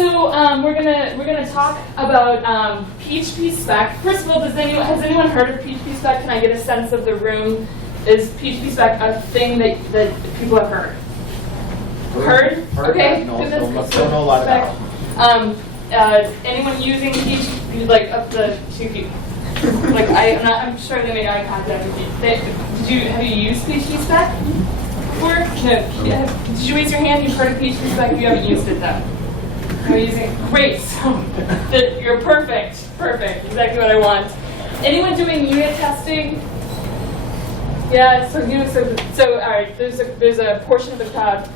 So we're gonna talk about PhpSpec. First of all, has anyone heard of PhpSpec? Can I get a sense of the room? Is PhpSpec a thing that people have heard? Heard? Okay. No, don't know a lot about it. Anyone using PHP, like up to 2 people? Like I'm sure they made eye contact with you. Have you used PhpSpec before? No. Did you raise your hand? You've heard of PhpSpec? You haven't used it though. I'm using it. Great. So you're perfect. Perfect. Exactly what I want. Anyone doing unit testing? Yeah. So all right. There's a portion of the crowd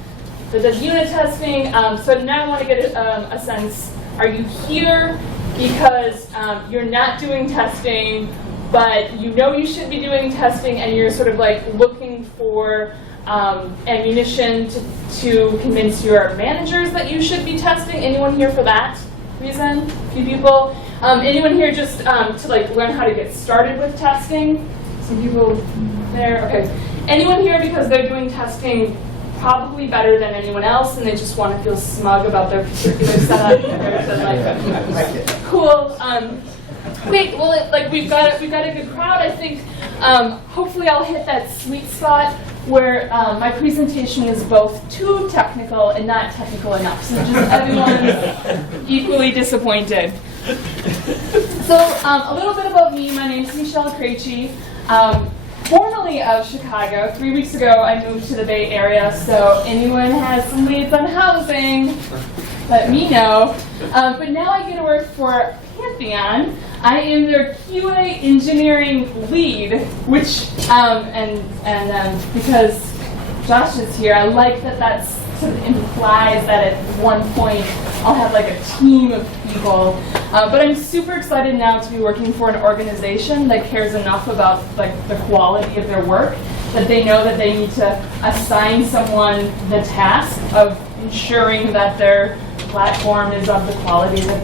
that does unit testing. So now I want to get a sense. Are you here because you're not doing testing, but you know you should be doing testing, and you're sort of like looking for ammunition to convince your managers that you should be testing? Anyone here for that reason? A few people. Anyone here just to like learn how to get started with testing? Some people there. Okay. Anyone here because they're doing testing probably better than anyone else, and they just want to feel smug about their particular setup? Cool. Great. Well, we've got a good crowd. I think hopefully I'll hit that sweet spot where my presentation is both too technical and not technical enough, so just everyone's equally disappointed. So a little bit about me. My name is Michelle Krejci. Formerly of Chicago. 3 weeks ago, I moved to the Bay Area, so anyone has some leads on housing, let me know. But now I get to work for Pantheon. I am their QA engineering lead, which, because Josh is here, I like that sort of implies that at one point I'll have like a team of people. But I'm super excited now to be working for an organization that cares enough about like the quality of their work that they know that they need to assign someone the task of ensuring that their platform is of the quality that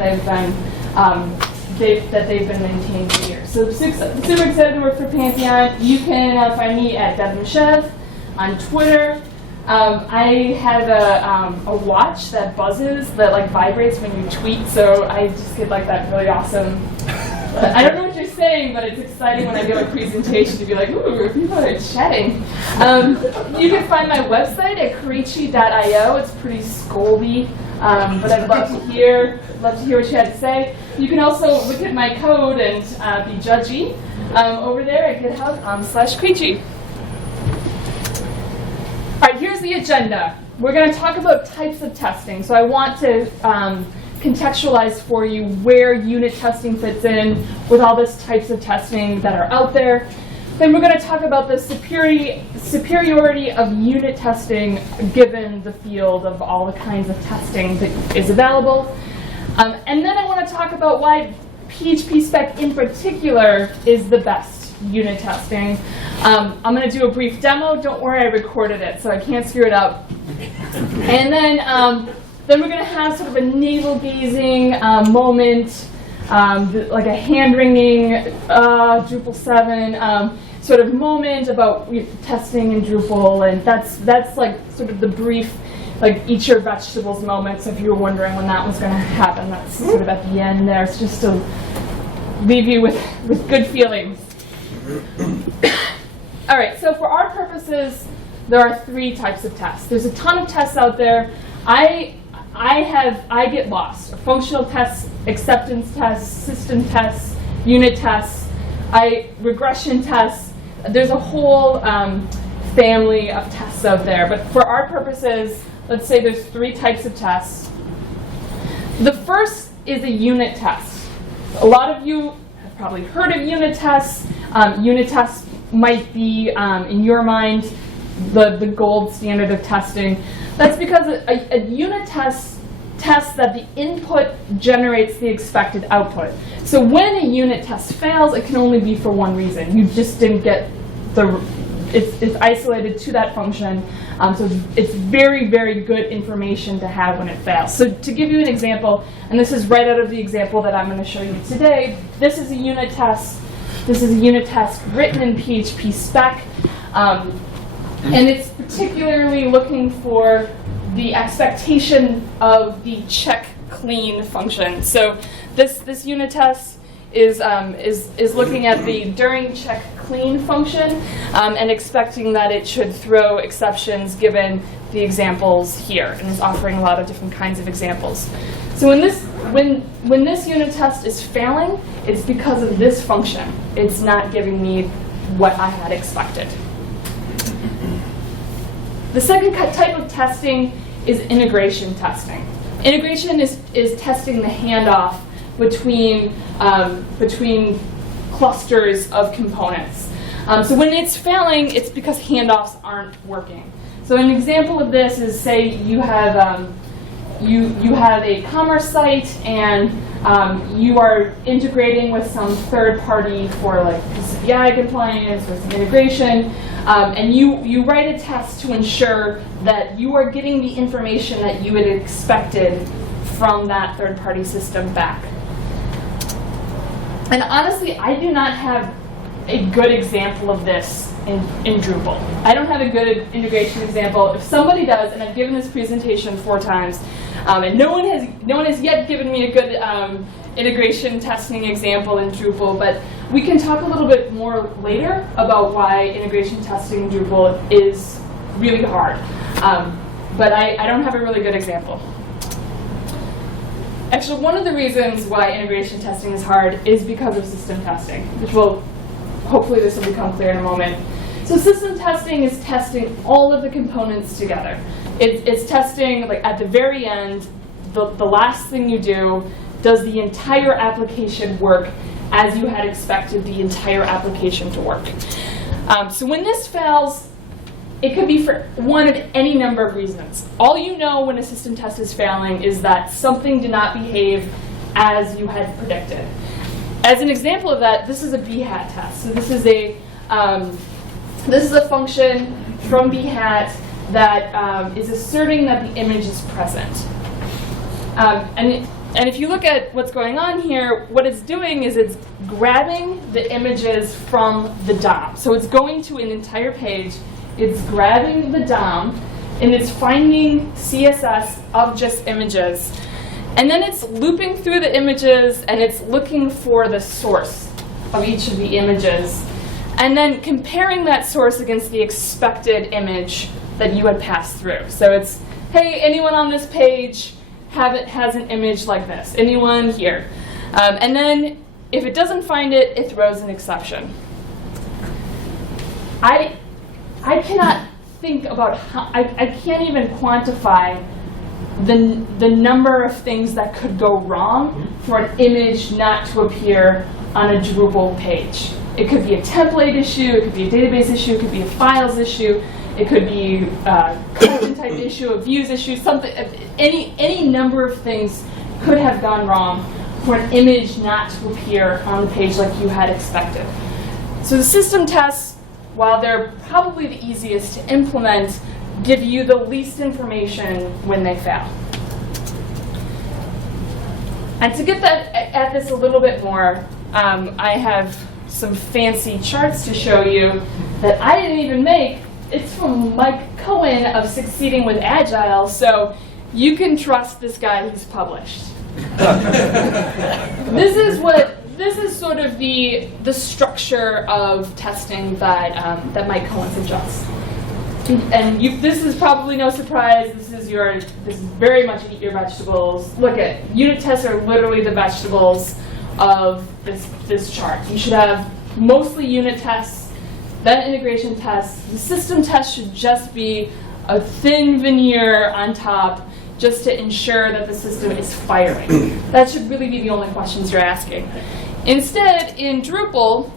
they've been maintaining for years. So super excited to work for Pantheon. You can find me at DevMashev on Twitter. I have a watch that buzzes, that like vibrates when you tweet, so I just get like that really awesome. I don't know what you're saying, but it's exciting when I give a presentation to be like, ooh, people are chatting. You can find my website at krejci.io. It's pretty scoldy, but I'd love to hear what you had to say. You can also look at my code and be judgy over there at github/Krejci. All right, here's the agenda. We're going to talk about types of testing. So I want to contextualize for you where unit testing fits in with all these types of testing that are out there. Then we're going to talk about the superiority of unit testing given the field of all the kinds of testing that is available. And then I want to talk about why PhpSpec in particular is the best unit testing. I'm going to do a brief demo. Don't worry, I recorded it, so I can't screw it up. And then we're going to have sort of a navel-gazing moment, like a hand-wringing Drupal 7 sort of moment about testing in Drupal, and that's like sort of the brief, like eat your vegetables moment. So if you were wondering when that was going to happen, that's sort of at the end there. It's just to leave you with good feelings. All right, so for our purposes, there are 3 types of tests. There's a ton of tests out there. I get lost. Functional tests, acceptance tests, system tests, unit tests, regression tests. There's a whole family of tests out there. But for our purposes, let's say there's 3 types of tests. The first is a unit test. A lot of you have probably heard of unit tests. Unit tests might be, in your mind, the gold standard of testing. That's because a unit test tests that the input generates the expected output. So when a unit test fails, it can only be for one reason. You just didn't get it's isolated to that function. So it's very, very good information to have when it fails. So to give you an example, and this is right out of the example that I'm going to show you today, this is a unit test. This is a unit test written in PhpSpec. And it's particularly looking for the expectation of the check clean function. So this unit test is looking at the during check clean function and expecting that it should throw exceptions given the examples here, and is offering a lot of different kinds of examples. So when this unit test is failing, it's because of this function. It's not giving me what I had expected. The second type of testing is integration testing. Integration is testing the handoff between clusters of components. So when it's failing, it's because handoffs aren't working. So an example of this is, say you have you have a commerce site and you are integrating with some third party for like PCI compliance or some integration, and you write a test to ensure that you are getting the information that you had expected from that third party system back. And honestly, I do not have a good example of this in Drupal. I don't have a good integration example. If somebody does, and I've given this presentation 4 times, and no one has yet given me a good integration testing example in Drupal, but we can talk a little bit more later about why integration testing in Drupal is really hard. But I don't have a really good example. Actually, one of the reasons why integration testing is hard is because of system testing, which will, hopefully this will become clear in a moment. So system testing is testing all of the components together. It's testing, like at the very end, the last thing you do, does the entire application work as you had expected the entire application to work. So when this fails, it could be for one of any number of reasons. All you know when a system test is failing is that something did not behave as you had predicted. As an example of that, this is a bhat test. So this is a function from bhat that is asserting that the image is present. And if you look at what's going on here, what it's doing is it's grabbing the images from the DOM. So it's going to an entire page, it's grabbing the DOM, and it's finding CSS of just images. And then it's looping through the images, and it's looking for the source of each of the images, and then comparing that source against the expected image that you had passed through. So it's, hey, anyone on this page has an image like this? Anyone here? And then if it doesn't find it, it throws an exception. I cannot think about how, I can't even quantify the number of things that could go wrong for an image not to appear on a Drupal page. It could be a template issue, it could be a database issue, it could be a files issue, it could be a content type issue, a views issue, something. Any number of things could have gone wrong for an image not to appear on the page like you had expected. So the system tests, while they're probably the easiest to implement, give you the least information when they fail. And to get at this a little bit more, I have some fancy charts to show you that I didn't even make. It's from Mike Cohen of Succeeding with Agile, so you can trust this guy who's published. This is sort of the structure of testing that Mike Cohen suggests. And this is probably no surprise. This is very much eat your vegetables. Look at unit tests are literally the vegetables of this chart. You should have mostly unit tests, then integration tests. The system test should just be a thin veneer on top, just to ensure that the system is firing. That should really be the only questions you're asking. Instead, in Drupal,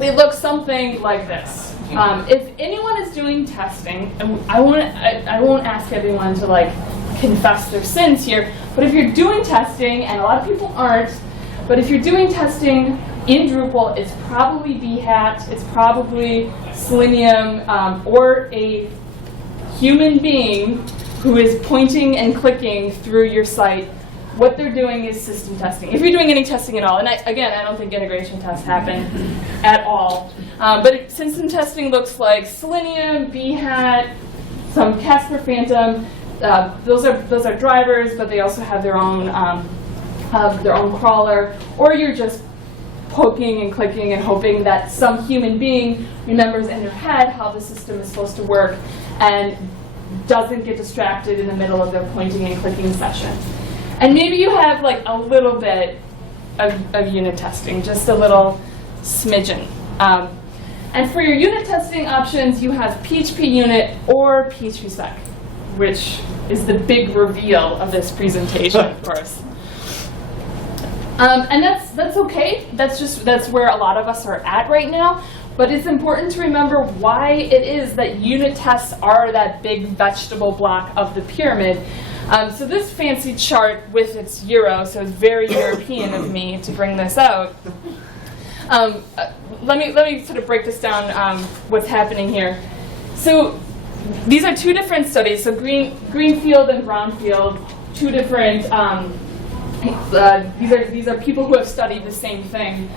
it looks something like this. If anyone is doing testing, and I won't ask everyone to like confess their sins here, but if you're doing testing, and a lot of people aren't, but if you're doing testing in Drupal, it's probably bhat, it's probably Selenium, or a human being who is pointing and clicking through your site. What they're doing is system testing. If you're doing any testing at all, and again, I don't think integration tests happen at all, but system testing looks like Selenium, bhat, some Casper Phantom, those are drivers, but they also have their own crawler, or you're just poking and clicking and hoping that some human being remembers in their head how the system is supposed to work and doesn't get distracted in the middle of their pointing and clicking session. And maybe you have like a little bit of unit testing, just a little smidgen. And for your unit testing options, you have PHP unit or PhpSpec, which is the big reveal of this presentation, of course. And that's okay. That's where a lot of us are at right now. But it's important to remember why it is that unit tests are that big vegetable block of the pyramid. So this fancy chart with its euro, so it's very European of me to bring this out. Let me sort of break this down, what's happening here. So these are two different studies, so Greenfield and Brownfield, two different, these are people who have studied the same thing,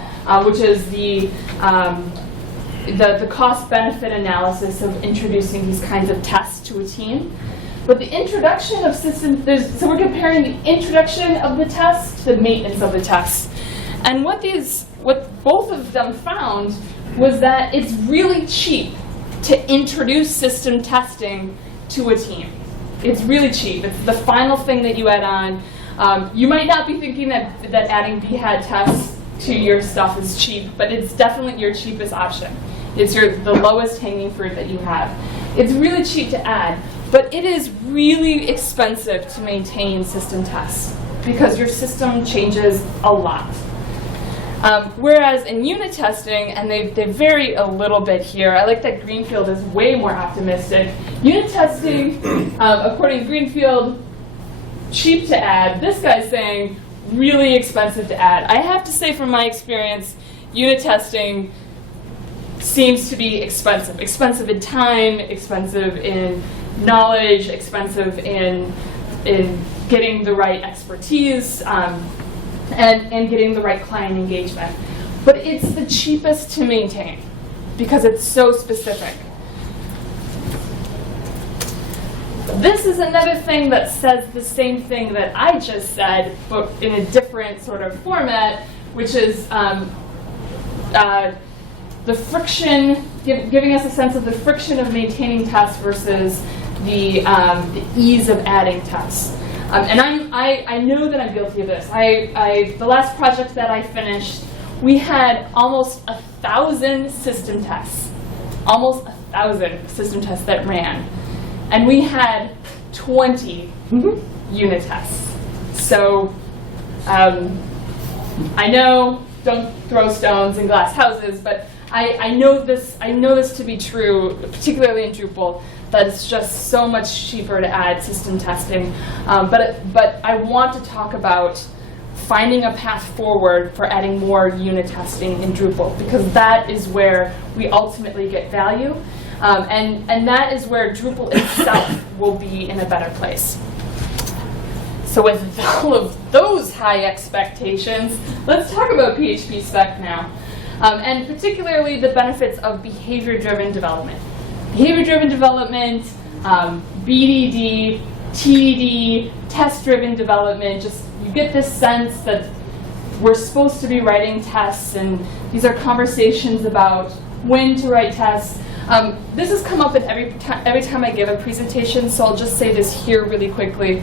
which is the cost-benefit analysis of introducing these kinds of tests to a team. But the introduction of systems, so we're comparing the introduction of the test to the maintenance of the test. And what both of them found was that it's really cheap to introduce system testing to a team. It's really cheap. It's the final thing that you add on. You might not be thinking that adding BHAT tests to your stuff is cheap, but it's definitely your cheapest option. It's the lowest hanging fruit that you have. It's really cheap to add, but it is really expensive to maintain system tests because your system changes a lot. Whereas in unit testing, and they vary a little bit here, I like that Greenfield is way more optimistic. Unit testing, according to Greenfield, cheap to add. This guy's saying really expensive to add. I have to say from my experience, unit testing seems to be expensive. Expensive in time, expensive in knowledge, expensive in getting the right expertise, and getting the right client engagement. But it's the cheapest to maintain because it's so specific. This is another thing that says the same thing that I just said, but in a different sort of format, which is the friction, giving us a sense of the friction of maintaining tests versus the ease of adding tests. And I know that I'm guilty of this. The last project that I finished, we had almost 1,000 system tests. Almost 1,000 system tests that ran. And we had 20 unit tests. So I know, don't throw stones in glass houses, but I know this to be true, particularly in Drupal, that it's just so much cheaper to add system testing. But I want to talk about finding a path forward for adding more unit testing in Drupal, because that is where we ultimately get value. And that is where Drupal itself will be in a better place. So with all of those high expectations, let's talk about PhpSpec now. And particularly the benefits of behavior-driven development. Behavior-driven development, BDD, TDD, test-driven development, just you get this sense that we're supposed to be writing tests, and these are conversations about when to write tests. This has come up in every time I give a presentation, so I'll just say this here really quickly.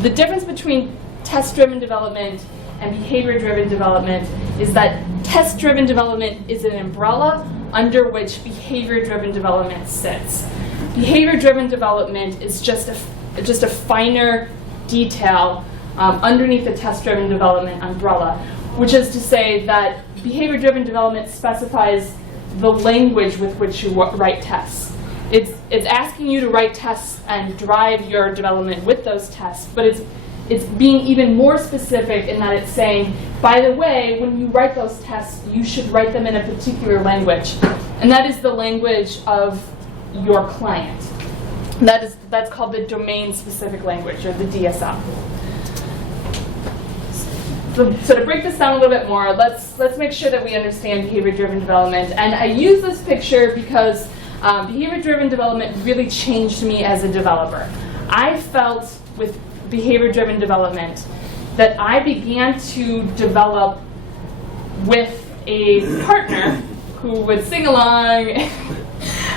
The difference between test-driven development and behavior-driven development is that test-driven development is an umbrella under which behavior-driven development sits. Behavior-driven development is just a finer detail underneath the test-driven development umbrella, which is to say that behavior-driven development specifies the language with which you write tests. It's asking you to write tests and drive your development with those tests, but it's being even more specific in that it's saying, by the way, when you write those tests, you should write them in a particular language. And that is the language of your client. That's called the domain-specific language, or the DSL. So to break this down a little bit more, let's make sure that we understand behavior-driven development. And I use this picture because behavior-driven development really changed me as a developer. I felt with behavior-driven development that I began to develop with a partner who would sing along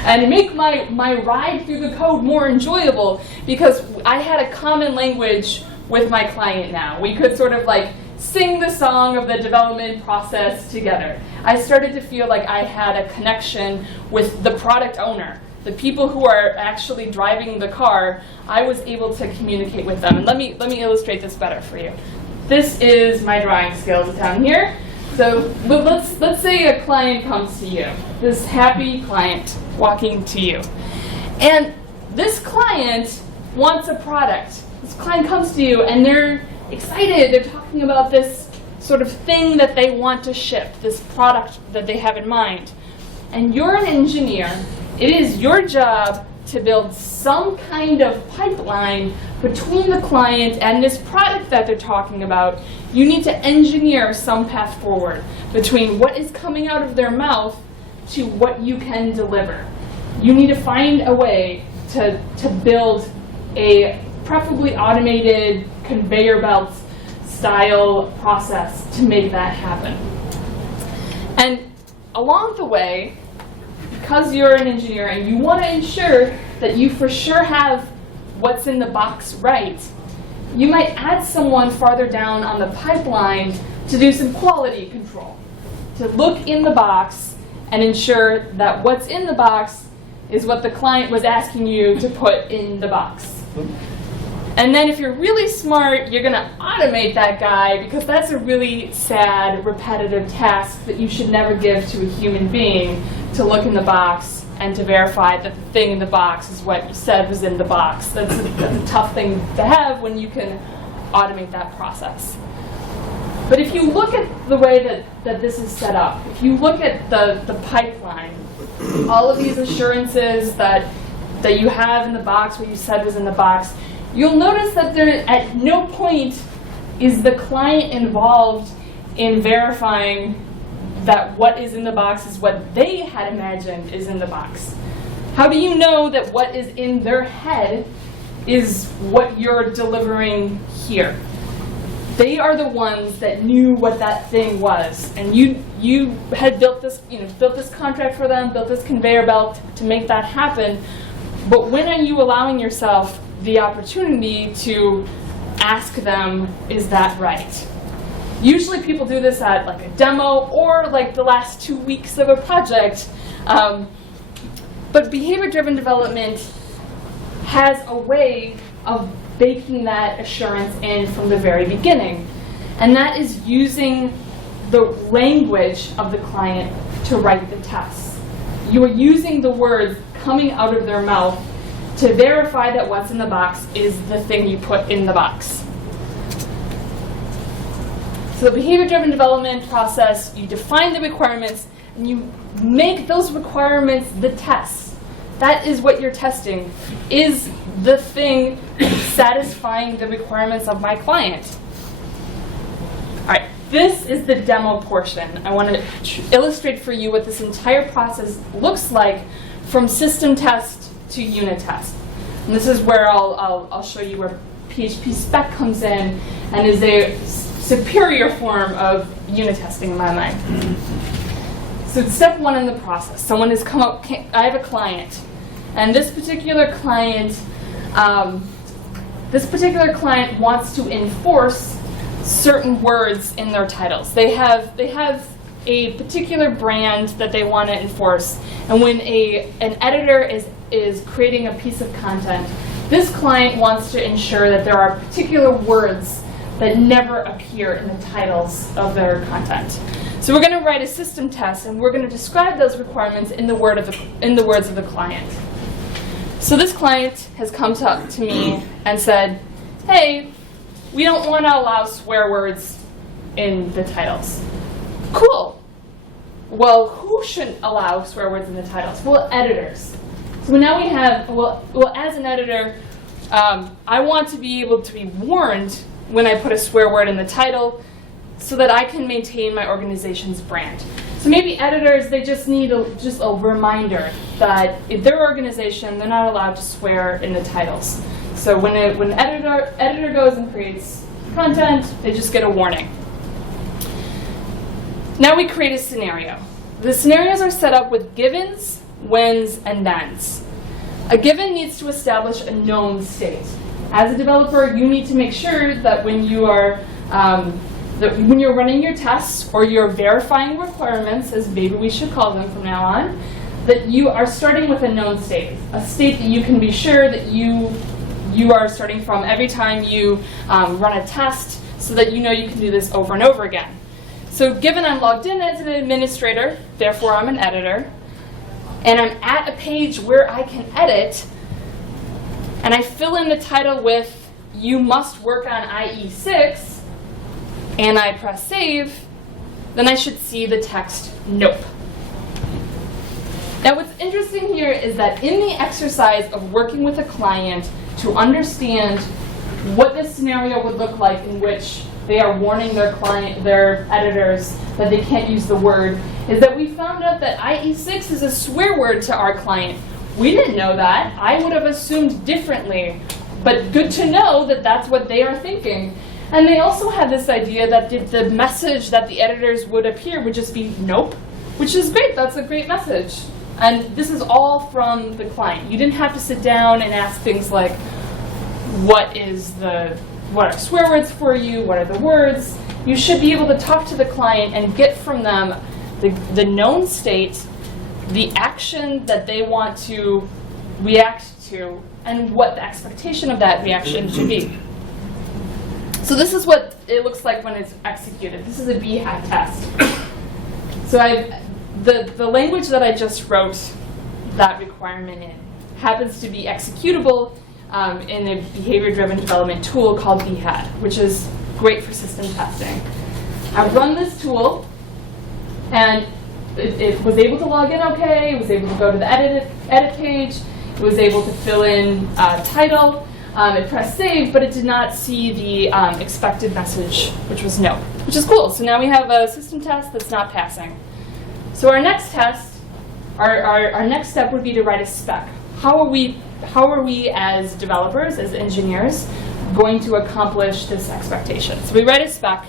and make my ride through the code more enjoyable, because I had a common language with my client now. We could sort of like sing the song of the development process together. I started to feel like I had a connection with the product owner. The people who are actually driving the car, I was able to communicate with them. And let me illustrate this better for you. This is my drawing skills down here. So but let's say a client comes to you, this happy client walking to you. And this client wants a product. This client comes to you and they're excited. They're talking about this sort of thing that they want to ship, this product that they have in mind. And you're an engineer. It is your job to build some kind of pipeline between the client and this product that they're talking about. You need to engineer some path forward between what is coming out of their mouth to what you can deliver. You need to find a way to build a preferably automated conveyor belt style process to make that happen. And along the way, because you're an engineer and you want to ensure that you for sure have what's in the box right, you might add someone farther down on the pipeline to do some quality control, to look in the box and ensure that what's in the box is what the client was asking you to put in the box. And then if you're really smart, you're going to automate that guy, because that's a really sad, repetitive task that you should never give to a human being, to look in the box and to verify that the thing in the box is what you said was in the box. That's a tough thing to have when you can automate that process. But if you look at the way that this is set up, if you look at the pipeline, all of these assurances that you have in the box, what you said was in the box, you'll notice that there at no point is the client involved in verifying that what is in the box is what they had imagined is in the box. How do you know that what is in their head is what you're delivering here? They are the ones that knew what that thing was, and you had built this, built this contract for them, built this conveyor belt to make that happen. But when are you allowing yourself the opportunity to ask them, is that right? Usually people do this at like a demo or like the last 2 weeks of a project. But behavior-driven development has a way of baking that assurance in from the very beginning. And that is using the language of the client to write the tests. You are using the words coming out of their mouth to verify that what's in the box is the thing you put in the box. So the behavior-driven development process, you define the requirements, and you make those requirements the tests. That is what you're testing. Is the thing satisfying the requirements of my client? All right, this is the demo portion. I want to illustrate for you what this entire process looks like from system test to unit test. And this is where I'll show you where PhpSpec comes in and is a superior form of unit testing in my mind. So step one in the process. Someone has come up, I have a client, and this particular client wants to enforce certain words in their titles. They have a particular brand that they want to enforce, and when an editor is creating a piece of content, this client wants to ensure that there are particular words that never appear in the titles of their content. So we're going to write a system test, and we're going to describe those requirements in the words of the client. So this client has come to me and said, hey, we don't want to allow swear words in the titles. Cool. Well, who shouldn't allow swear words in the titles? Well, editors. So now we have, well, as an editor, I want to be able to be warned when I put a swear word in the title so that I can maintain my organization's brand. So maybe editors, they just need a reminder that if their organization, they're not allowed to swear in the titles. So when editor goes and creates content, they just get a warning. Now we create a scenario. The scenarios are set up with givens, whens, and thens. A given needs to establish a known state. As a developer, you need to make sure that when you are when you're running your tests or you're verifying requirements, as maybe we should call them from now on, that you are starting with a known state, a state that you can be sure that you are starting from every time you run a test, so that you know you can do this over and over again. So given I'm logged in as an administrator, therefore I'm an editor, and I'm at a page where I can edit, and I fill in the title with "You must work on IE6," and I press save, then I should see the text "Nope." Now what's interesting here is that in the exercise of working with a client to understand what this scenario would look like in which they are warning their editors that they can't use the word, is that we found out that IE6 is a swear word to our client. We didn't know that. I would have assumed differently, but good to know that that's what they are thinking. And they also had this idea that the message that the editors would appear would just be "Nope," which is great. That's a great message. And this is all from the client. You didn't have to sit down and ask things like, what are swear words for you? What are the words? You should be able to talk to the client and get from them the known state, the action that they want to react to, and what the expectation of that reaction should be. So this is what it looks like when it's executed. This is a BHAT test. So the language that I just wrote that requirement in happens to be executable in a behavior-driven development tool called BHAT, which is great for system testing. I run this tool, and it was able to log in okay, it was able to go to the edit page, it was able to fill in title, it pressed save, but it did not see the expected message, which was no, which is cool. So now we have a system test that's not passing. So our next test, our next step would be to write a spec. How are we as developers, as engineers, going to accomplish this expectation? So we write a spec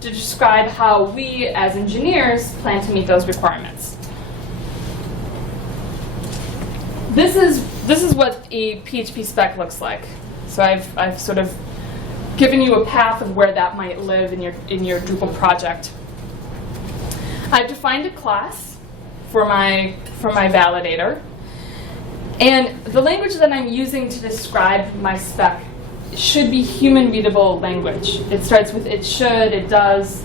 to describe how we, as engineers, plan to meet those requirements. This is what a PhpSpec looks like. So I've sort of given you a path of where that might live in your Drupal project. I've defined a class for my validator. And the language that I'm using to describe my spec should be human-readable language. It starts with "it should," "it does."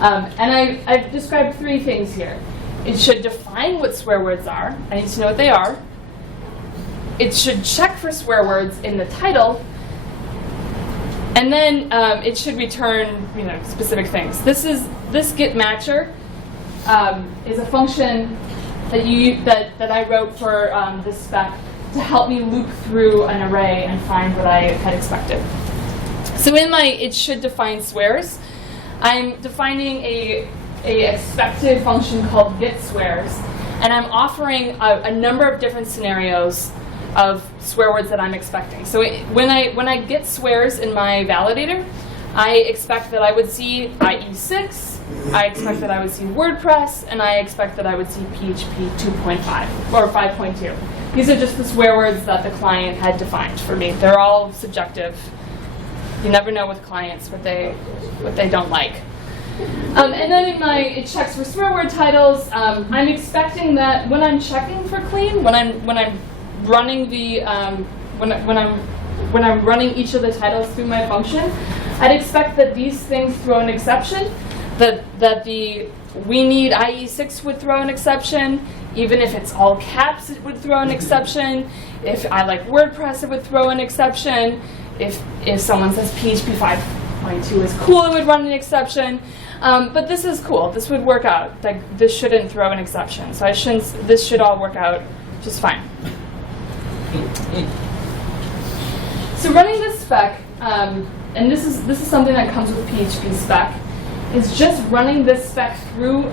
And I've described three things here. It should define what swear words are. I need to know what they are. It should check for swear words in the title. And then it should return specific things. This get matcher is a function that I wrote for this spec to help me loop through an array and find what I had expected. So in my "it should define swears," I'm defining a expected function called get swears, and I'm offering a number of different scenarios of swear words that I'm expecting. So when I get swears in my validator, I expect that I would see IE6, I expect that I would see WordPress, and I expect that I would see PHP 2.5 or 5.2. These are just the swear words that the client had defined for me. They're all subjective. You never know with clients what they don't like. And then in my "it checks for swear word titles," I'm expecting that when I'm checking for clean, when I'm running when I'm running each of the titles through my function, I'd expect that these things throw an exception. That the "we need IE6" would throw an exception. Even if it's all caps, it would throw an exception. If I like WordPress, it would throw an exception. If someone says PHP 5.2 is cool, it would run an exception. But this is cool. This would work out. Like, this shouldn't throw an exception. So this should all work out just fine. So running this spec, and this is something that comes with PhpSpec, is just running this spec through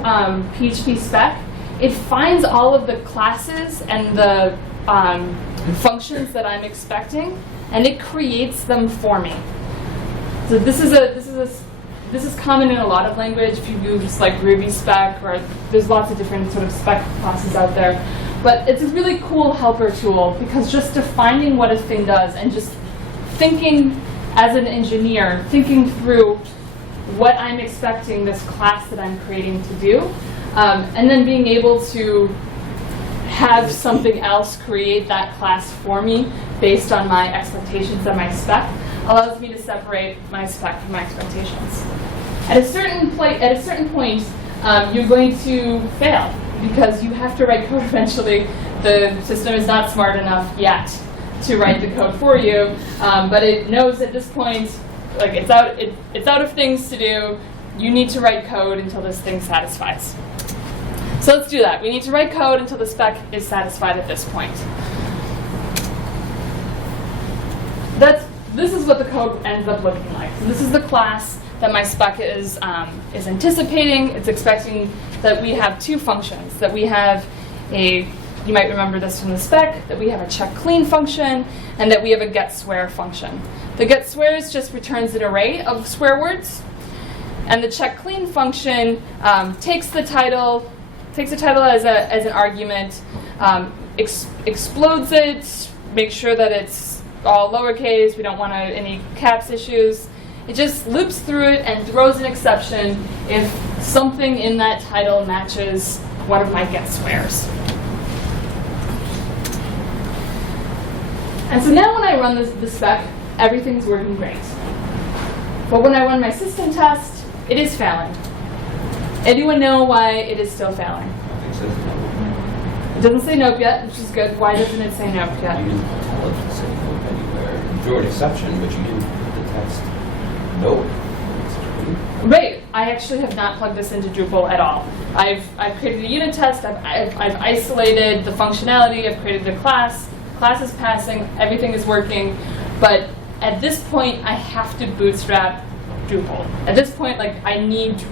PhpSpec. It finds all of the classes and the functions that I'm expecting, and it creates them for me. So this is common in a lot of language. If you use like Ruby spec, or there's lots of different sort of spec classes out there. But it's a really cool helper tool, because just defining what a thing does and just thinking as an engineer, thinking through what I'm expecting this class that I'm creating to do, and then being able to have something else create that class for me based on my expectations and my spec allows me to separate my spec from my expectations. At a certain point, you're going to fail, because you have to write code eventually. The system is not smart enough yet to write the code for you, but it knows at this point, like it's out of things to do. You need to write code until this thing satisfies. So let's do that. We need to write code until the spec is satisfied at this point. This is what the code ends up looking like. So this is the class that my spec is anticipating. It's expecting that we have two functions. That we have you might remember this from the spec, that we have a check clean function, and that we have a get swear function. The get swears just returns an array of swear words, and the check clean function takes the title as an argument, explodes it, makes sure that it's all lowercase. We don't want any caps issues. It just loops through it and throws an exception if something in that title matches one of my get swears. And so now when I run the spec, everything's working great. But when I run my system test, it is failing. Anyone know why it is still failing? It doesn't say nope yet, which is good. Why doesn't it say nope yet? You didn't tell it to say nope anywhere. You threw an exception, but you didn't put the text nope. Right. I actually have not plugged this into Drupal at all. I've created a unit test. I've isolated the functionality. I've created the class. Class is passing. Everything is working. But at this point, I have to bootstrap Drupal. At this point, like I need to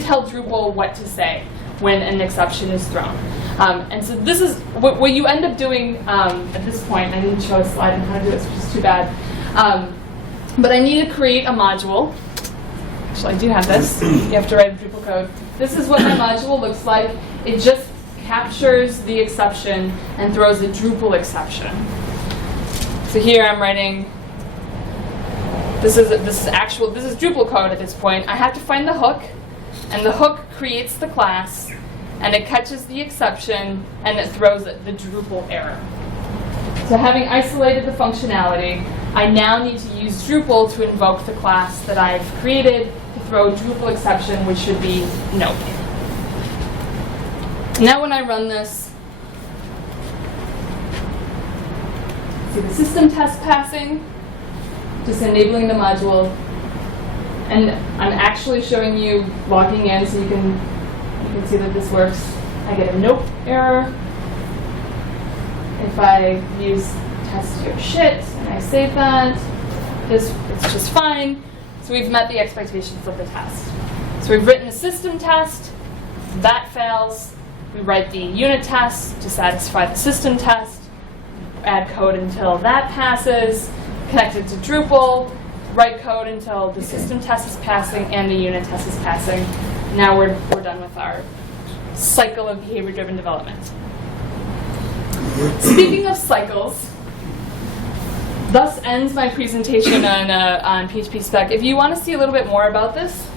tell Drupal what to say when an exception is thrown. And so this is what you end up doing at this point. I didn't show a slide on how to do this, which is too bad. But I need to create a module. Actually, I do have this. You have to write a Drupal code. This is what my module looks like. It just captures the exception and throws a Drupal exception. So here I'm writing. This is Drupal code at this point. I have to find the hook, and the hook creates the class, and it catches the exception, and it throws the Drupal error. So having isolated the functionality, I now need to use Drupal to invoke the class that I've created to throw a Drupal exception, which should be nope. Now when I run this, see the system test passing, just enabling the module, and I'm actually showing you logging in so you can see that this works. I get a nope error. If I use test your shit and I save that, it's just fine. So we've met the expectations of the test. So we've written a system test, that fails. We write the unit test to satisfy the system test, add code until that passes, connect it to Drupal, write code until the system test is passing and the unit test is passing. Now we're done with our cycle of behavior-driven development. Speaking of cycles, thus ends my presentation on PhpSpec. If you want to see a little bit more about this,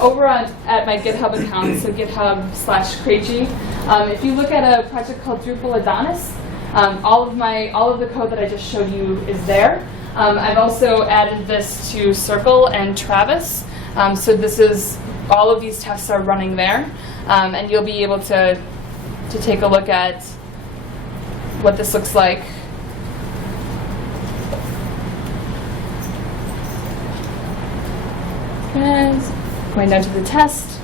over at my GitHub account, so github/Krejci, if you look at a project called Drupal Adonis, all of the code that I just showed you is there. I've also added this to Circle and Travis, so all of these tests are running there, and you'll be able to take a look at what this looks like. And going down to the test,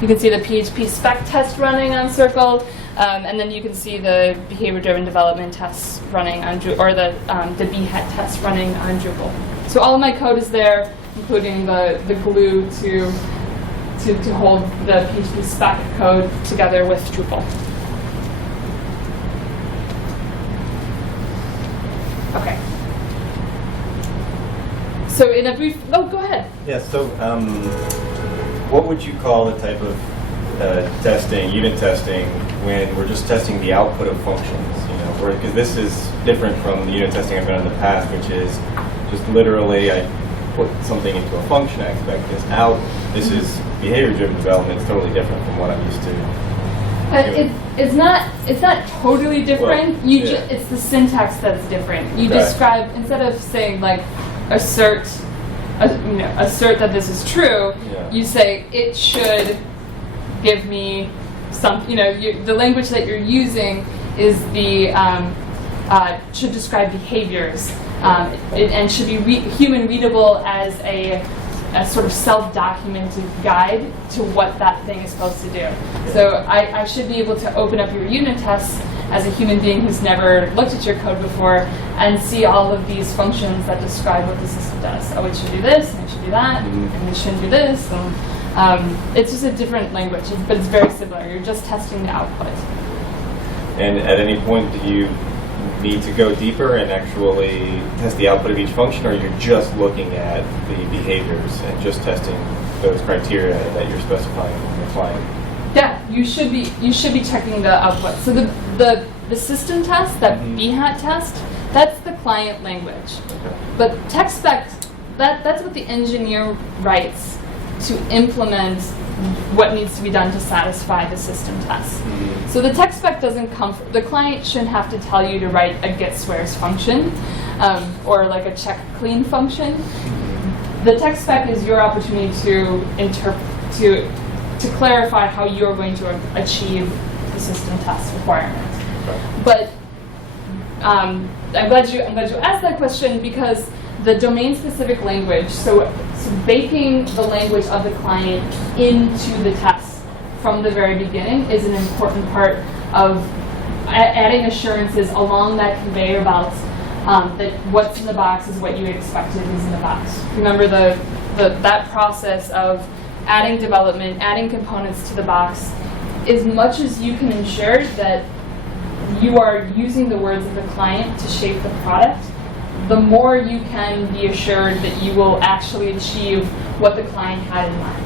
you can see the PhpSpec test running on Circle, and then you can see the behavior-driven development tests running on or the BHAT tests running on Drupal. So all of my code is there, including the glue to hold the PhpSpec code together with Drupal. So in a brief, oh, go ahead. Yeah, so what would you call the type of testing, unit testing, when we're just testing the output of functions? Because this is different from the unit testing I've done in the past, which is just literally I put something into a function, I expect this out. This is behavior-driven development. It's totally different from what I'm used to. It's not totally different. Well, It's the syntax that's different. You Okay. describe, instead of saying like assert that this is true, Yeah. you say it should give me some. The language that you're using is should describe behaviors and should be human readable as a sort of self-documented guide to what that thing is supposed to do. So I should be able to open up your unit tests as a human being who's never looked at your code before and see all of these functions that describe what the system does. Oh, it should do this, and it should do that, and it shouldn't do this. And, it's just a different language, but it's very similar. You're just testing the output. And at any point, do you need to go deeper and actually test the output of each function, or you're just looking at the behaviors and just testing those criteria that you're specifying and applying? Yeah, you should be checking the output. So the system test, that BHAT test, that's the client language. Okay. But TextSpec, that's what the engineer writes to implement what needs to be done to satisfy the system test. So the TextSpec doesn't come the client shouldn't have to tell you to write a get swears function or like a check clean function. The TextSpec is your opportunity to clarify how you're going to achieve the system test requirement. But I'm glad you asked that question, because the domain-specific language, so baking the language of the client into the test from the very beginning is an important part of adding assurances along that conveyor belt that what's in the box is what you expected is in the box. Remember that process of adding development, adding components to the box, as much as you can ensure that you are using the words of the client to shape the product, the more you can be assured that you will actually achieve what the client had in mind.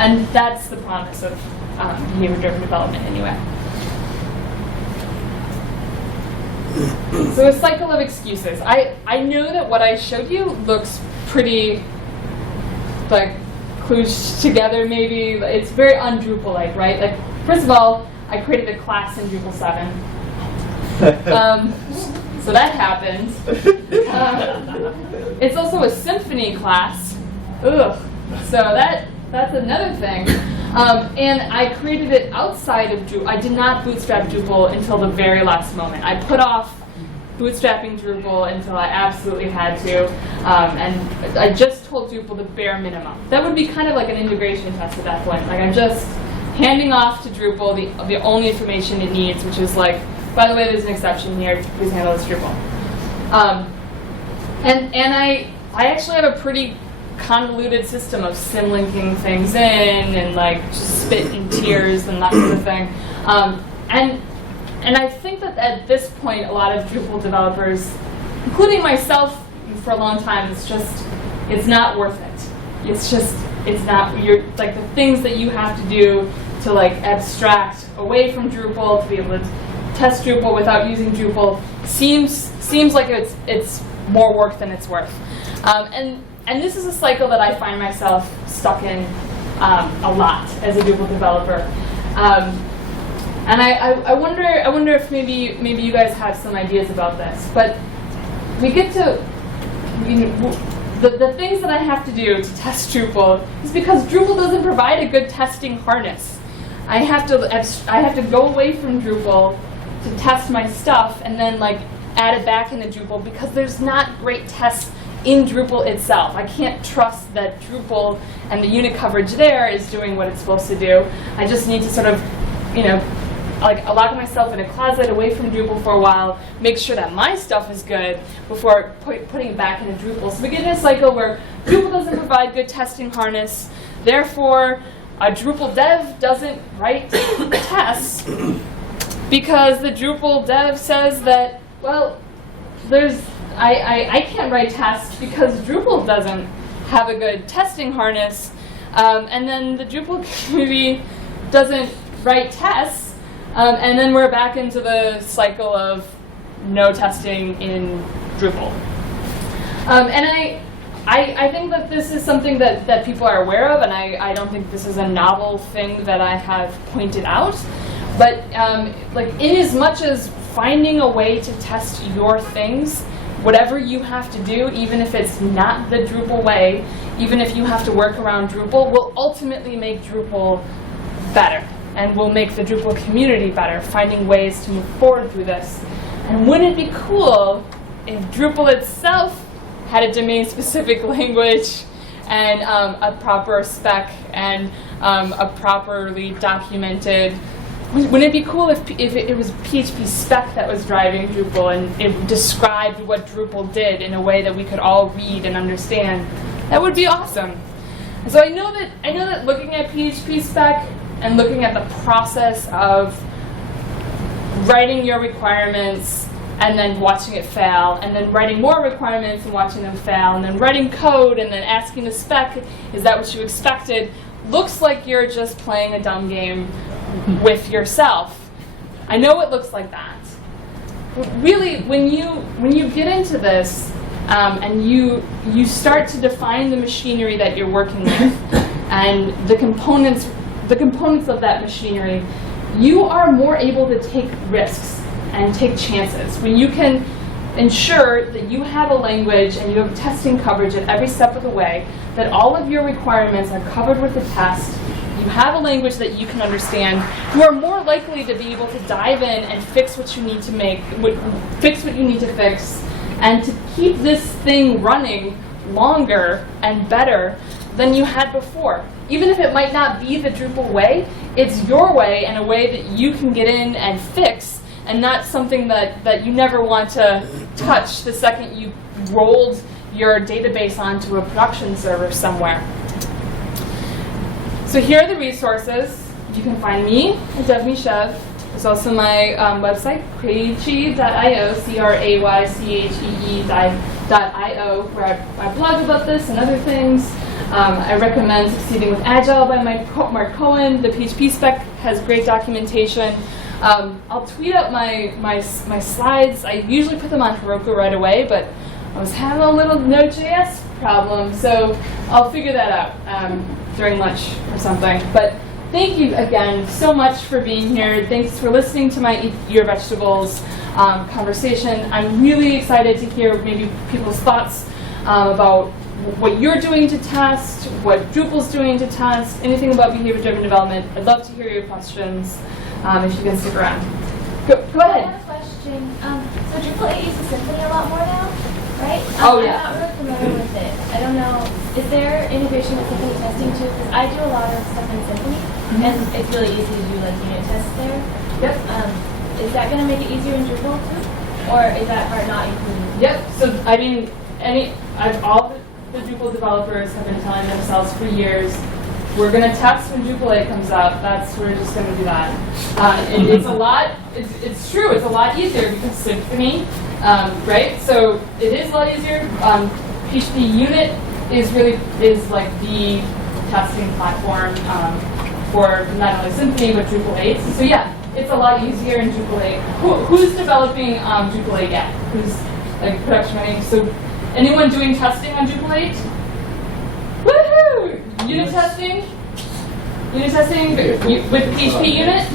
And that's the promise of behavior-driven development anyway. So a cycle of excuses. I know that what I showed you looks pretty like kludged together maybe. It's very un-Drupal-like, right? Like, first of all, I created a class in Drupal 7. So that happened. It's also a symphony class. Ugh. So that's another thing. And I created it outside of Drupal. I did not bootstrap Drupal until the very last moment. I put off bootstrapping Drupal until I absolutely had to. And I just told Drupal the bare minimum. That would be kind of like an integration test at that point. Like, I'm just handing off to Drupal the only information it needs, which is like, by the way, there's an exception here, please handle this Drupal. And I actually have a pretty convoluted system of symlinking things in and like just spit and tears and that sort of thing. And I think that at this point, a lot of Drupal developers, including myself for a long time, it's not worth it. It's not, like the things that you have to do to like abstract away from Drupal to be able to test Drupal without using Drupal seems like it's more work than it's worth. And this is a cycle that I find myself stuck in a lot as a Drupal developer. And I wonder if maybe you guys have some ideas about this. But we get to the things that I have to do to test Drupal is because Drupal doesn't provide a good testing harness. I have to go away from Drupal to test my stuff and then like add it back into Drupal because there's not great tests in Drupal itself. I can't trust that Drupal and the unit coverage there is doing what it's supposed to do. I just need to sort of, like lock myself in a closet away from Drupal for a while, make sure that my stuff is good before putting it back into Drupal. So we get in a cycle where Drupal doesn't provide good testing harness, therefore a Drupal dev doesn't write tests because the Drupal dev says that, well, there's I can't write tests because Drupal doesn't have a good testing harness, and then the Drupal community doesn't write tests, and then we're back into the cycle of no testing in Drupal. And I think that this is something that people are aware of, and I don't think this is a novel thing that I have pointed out. But like, in as much as finding a way to test your things, whatever you have to do, even if it's not the Drupal way, even if you have to work around Drupal, will ultimately make Drupal better, and will make the Drupal community better, finding ways to move forward through this. And wouldn't it be cool if Drupal itself had a domain-specific language and a proper spec and a properly documented? Wouldn't it be cool if it was PhpSpec that was driving Drupal and it described what Drupal did in a way that we could all read and understand? That would be awesome. And so I know that looking at PhpSpec and looking at the process of writing your requirements and then watching it fail, and then writing more requirements and watching them fail, and then writing code and then asking the spec, is that what you expected? Looks like you're just playing a dumb game with yourself. I know it looks like that. But really, when you get into this and you start to define the machinery that you're working with and the components of that machinery, you are more able to take risks and take chances. When you can ensure that you have a language and you have testing coverage at every step of the way, that all of your requirements are covered with the test, you have a language that you can understand, you are more likely to be able to dive in and fix what you need to fix what you need to fix, and to keep this thing running longer and better than you had before. Even if it might not be the Drupal way, it's your way, and a way that you can get in and fix, and not something that you never want to touch the second you rolled your database onto a production server somewhere. So here are the resources. You can find me at DevMeShev. There's also my website, craychee.io, craychee.io, where I blog about this and other things. I recommend Succeeding with Agile by Mark Cohen. The PhpSpec has great documentation. I'll tweet out my slides. I usually put them on Heroku right away, but I was having a little Node.js problem, so I'll figure that out during lunch or something. But thank you again so much for being here. Thanks for listening to my Eat Your Vegetables conversation. I'm really excited to hear maybe people's thoughts about what you're doing to test, what Drupal's doing to test, anything about behavior-driven development. I'd love to hear your questions if you can stick around. Go ahead. I have a question. So Drupal 8 uses Symfony a lot more now, right? Oh, yeah. I'm not really familiar with it. I don't know. Is there integration with Symfony testing too? Because I do a lot of stuff in Symfony, and it's really easy to do like unit tests there. Yep. Is that going to make it easier in Drupal too? Or is that part not included? Yep. So I mean, all the Drupal developers have been telling themselves for years, we're going to test when Drupal 8 comes out. We're just going to do that. And it's a lot. It's true. It's a lot easier because Symfony, right? So it is a lot easier. PHP Unit is like the testing platform for not only Symfony but Drupal 8. So yeah, it's a lot easier in Drupal 8. Who's developing Drupal 8 yet? Who's like production running? So anyone doing testing on Drupal 8? Woohoo! Unit testing? Unit testing with PHP Unit?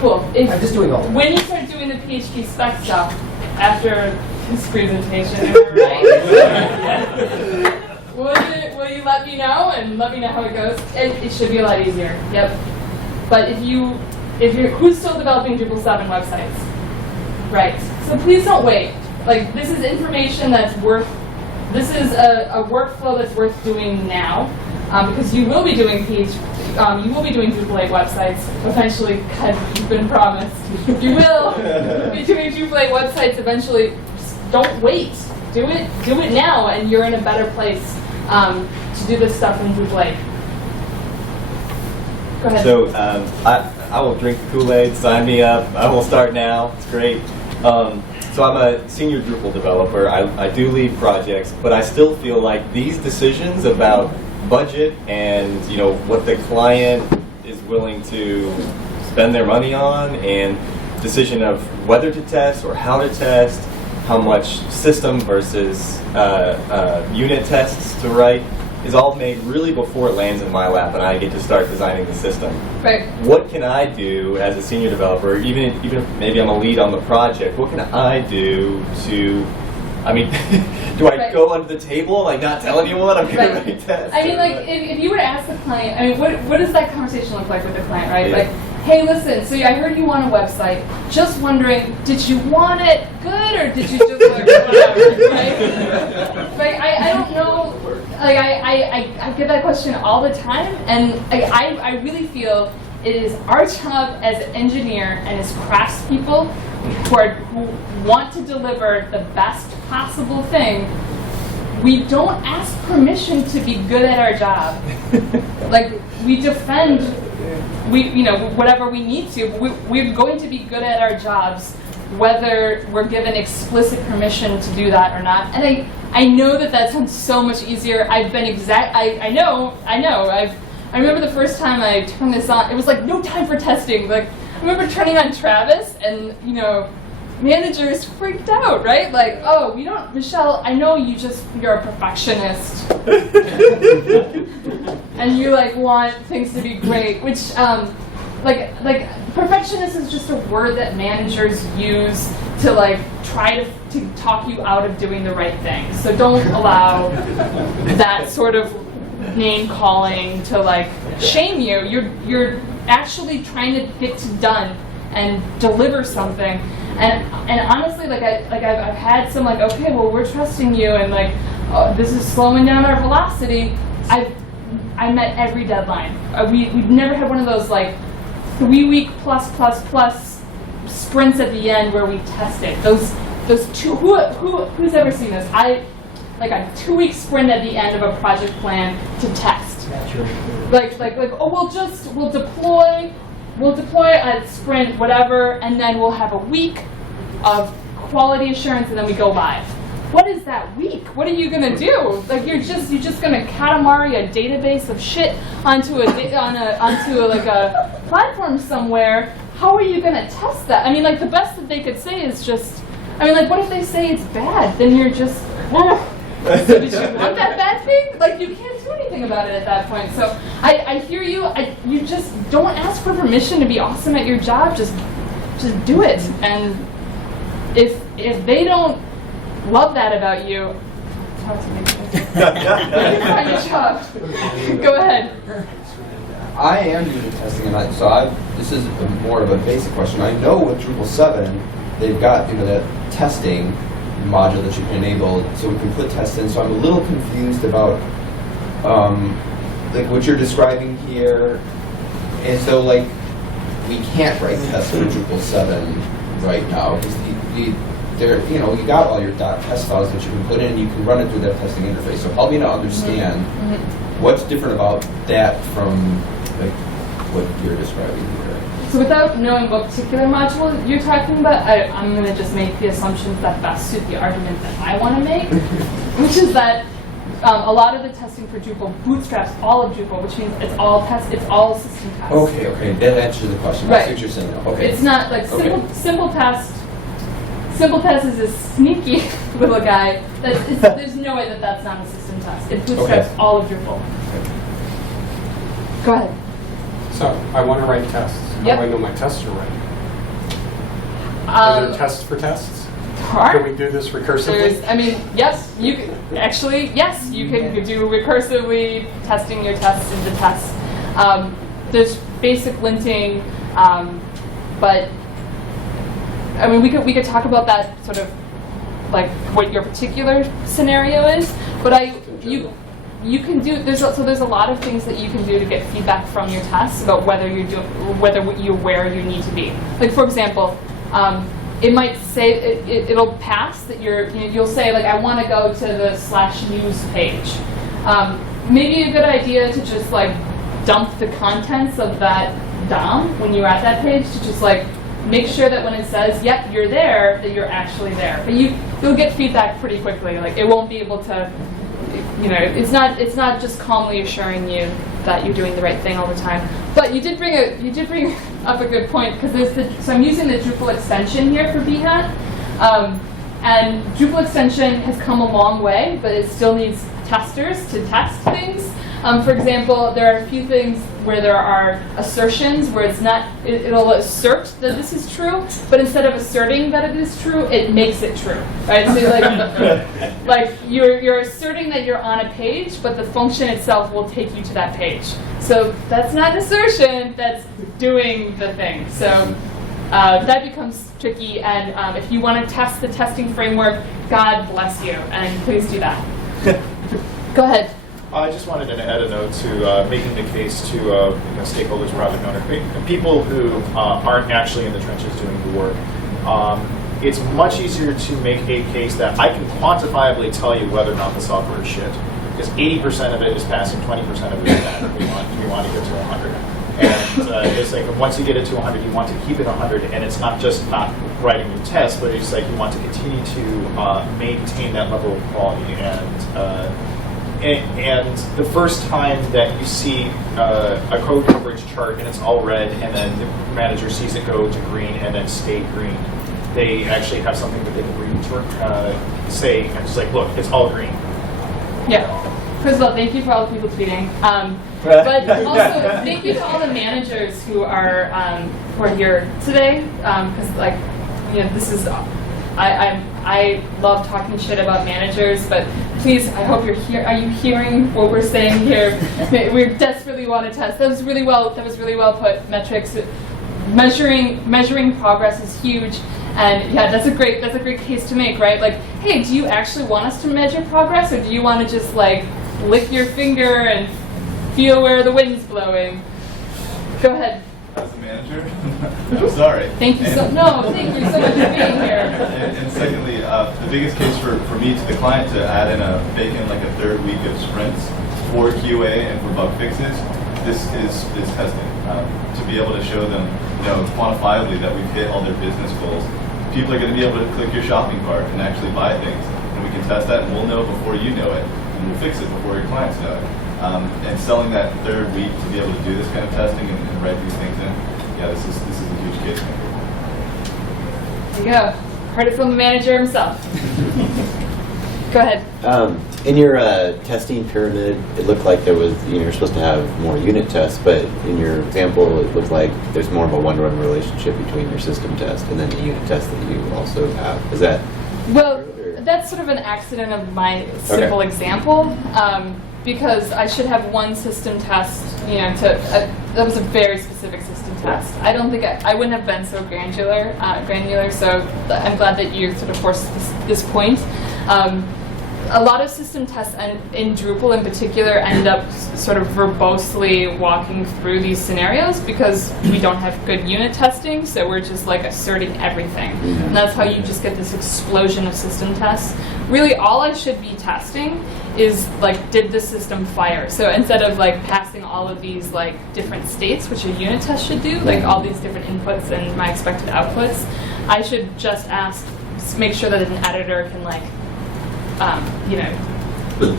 Cool. I'm just doing all of it. When you start doing the PhpSpec stuff after this presentation, will you let me know and let me know how it goes? It should be a lot easier. Yep. But if you're who's still developing Drupal 7 websites? Right. So please don't wait. Like, this is information that's this is a workflow that's worth doing now, because you will be doing Drupal 8 websites eventually, because you've been promised. You will be doing Drupal 8 websites eventually. Just don't wait. Do it now, and you're in a better place to do this stuff in Drupal 8. Go ahead. So I will drink the Kool-Aid. Sign me up. I will start now. It's great. So I'm a senior Drupal developer. I do lead projects, but I still feel like these decisions about budget and what the client is willing to spend their money on, and decision of whether to test or how to test, how much system versus unit tests to write, is all made really before it lands in my lap and I get to start designing the system. Right. What can I do as a senior developer, even if maybe I'm a lead on the project, what can I do to, do I go under the table, like not tell anyone I'm going to write tests? I mean, like, if you were to ask the client, I mean, what does that conversation look like with the client, right? Yeah. Like, hey, listen, so I heard you want a website. Just wondering, did you want it good or did you just like whatever, right? Like, I don't know. Like, I get that question all the time, and I really feel it is our job as an engineer and as craftspeople who want to deliver the best possible thing. We don't ask permission to be good at our job. Like, we defend, whatever we need to. We're going to be good at our jobs, whether we're given explicit permission to do that or not. And I know that sounds so much easier. I've been I know. I remember the first time I turned this on, it was like no time for testing. Like, I remember turning on Travis and, managers freaked out, right? Like, oh, Michelle, I know you're a perfectionist. And you want things to be great, which, like perfectionist is just a word that managers use to try to talk you out of doing the right thing. So don't allow that sort of name calling to shame you. You're actually trying to get done and deliver something. And honestly, I've had some okay, well, we're trusting you, and this is slowing down our velocity. I met every deadline. We've never had one of those 3-week plus sprints at the end where we test it. Those two. Who's ever seen this? A 2-week sprint at the end of a project plan to test. We'll deploy a sprint, whatever, and then we'll have a week of quality assurance, and then we go live. What is that week? What are you gonna do? You're just gonna Katamari a database of shit onto a platform somewhere. How are you gonna test that? I mean, the best that they could say is just, what if they say it's bad? Then you're just, so did you want that bad thing? You can't do anything about it at that point. So I hear you. You just don't ask for permission to be awesome at your job. Just do it. And if they don't love that about you, talk to me. Find a job. Go ahead. I am unit testing, and this is more of a basic question. I know with Drupal 7, they've got that testing module that you can enable, so we can put tests in. So I'm a little confused about what you're describing here. And so we can't write tests in Drupal 7 right now because you got all your .test files that you can put in. You can run it through that testing interface. So help me to understand what's different about that from what you're describing here. So without knowing what particular module you're talking about, I'm going to just make the assumptions that best suit the argument that I want to make, which is that a lot of the testing for Drupal bootstraps all of Drupal, which means it's all system tests. Okay, that answers the question. Right. I see what you're saying now. Okay. It's not simple test. Simple test is a sneaky little guy. There's no way that that's not a system test. It bootstraps all of Drupal. Go ahead. So I want to write tests. Yep. How do I know my tests are right? Are there tests for tests? Can we do this recursively? Yes, you can do recursively testing your tests into tests. There's basic linting, but we could talk about that sort of what your particular scenario is. But you can do there's a lot of things that you can do to get feedback from your tests about whether you're where you need to be. For example, it might say it'll pass that you'll say I want to go to the /news page. Maybe a good idea to just dump the contents of that DOM when you're at that page to just make sure that when it says, yep, you're there, that you're actually there. But you'll get feedback pretty quickly. Like, it won't be able to, you know, it's not just calmly assuring you that you're doing the right thing all the time. But you did bring up a good point, because so I'm using the Drupal extension here for Behat, and Drupal extension has come a long way, but it still needs testers to test things. For example, there are a few things where there are assertions where it'll assert that this is true, but instead of asserting that it is true, it makes it true, right? So like you're asserting that you're on a page, but the function itself will take you to that page. So that's not an assertion, that's doing the thing. So that becomes tricky, and if you want to test the testing framework, God bless you, and please do that. Go ahead. I just wanted to add a note to making the case to stakeholders, product owner, people who aren't actually in the trenches doing the work. It's much easier to make a case that I can quantifiably tell you whether or not the software is shit, because 80% of it is passing, 20% of it is bad. We want to get to 100. And it's like once you get it to 100, you want to keep it 100, and it's not just not writing your tests, but it's like you want to continue to maintain that level of quality. And the first time that you see a code coverage chart and it's all red, and then the manager sees it go to green and then stay green, they actually have something that they can read to say, and it's like, look, it's all green. Yeah. First of all, thank you for all the people tweeting. But also, thank you to all the managers who are here today, because this is. I love talking shit about managers, but please, I hope you're here. Are you hearing what we're saying here? We desperately want to test. That was really well put. Metrics, measuring progress is huge, and yeah, that's a great case to make, right? Like, hey, do you actually want us to measure progress, or do you want to just like lick your finger and feel where the wind's blowing? Go ahead. As a manager? No, sorry. Thank you so much for being here. And secondly, the biggest case for me to the client to bake in like a third week of sprints for QA and for bug fixes, this is testing. To be able to show them, quantifiably that we've hit all their business goals. People are going to be able to click your shopping cart and actually buy things. And we can test that, and we'll know before you know it, and we'll fix it before your clients know it. And selling that third week to be able to do this kind of testing and write these things in, yeah, this is a huge case maker. There you go. Heard it from the manager himself. Go ahead. In your testing pyramid, it looked like there was, you're supposed to have more unit tests, but in your example, it looks like there's more of a one-to-one relationship between your system test and then the unit test that you also have. Is that? Well, that's sort of an accident of my simple example. Because I should have one system test, that was a very specific system test. I don't think I wouldn't have been so granular, so I'm glad that you sort of forced this point. A lot of system tests in Drupal in particular end up sort of verbosely walking through these scenarios because we don't have good unit testing, so we're just like asserting everything. And that's how you just get this explosion of system tests. Really, all I should be testing is like, did the system fire? So instead of like passing all of these like different states, which a unit test should do, like all these different inputs and my expected outputs, I should just make sure that an editor can like,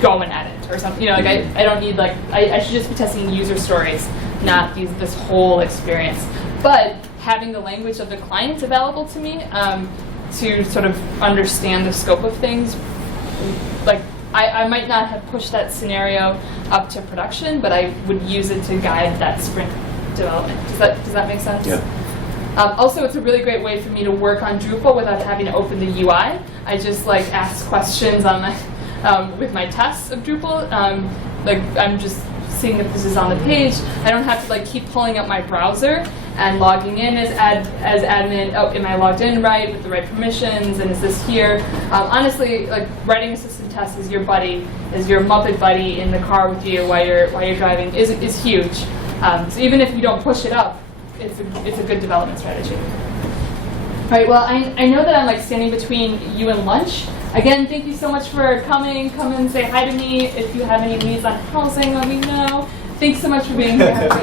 go and edit or something. I don't need I should just be testing user stories, not this whole experience. But having the language of the client available to me to sort of understand the scope of things, like I might not have pushed that scenario up to production, but I would use it to guide that sprint development. Does that make sense? Yeah. Also, it's a really great way for me to work on Drupal without having to open the UI. I just ask questions on my with my tests of Drupal. I'm just seeing if this is on the page. I don't have to keep pulling up my browser and logging in as admin. Oh, am I logged in right with the right permissions? And is this here? Honestly, writing a system test is your buddy, is your Muppet buddy in the car with you while you're driving is huge. So even if you don't push it up, it's a good development strategy. All right, well, I know that I'm standing between you and lunch. Again, thank you so much for coming. Come and say hi to me. If you have any needs on housing, let me know. Thanks so much for being here. Have a good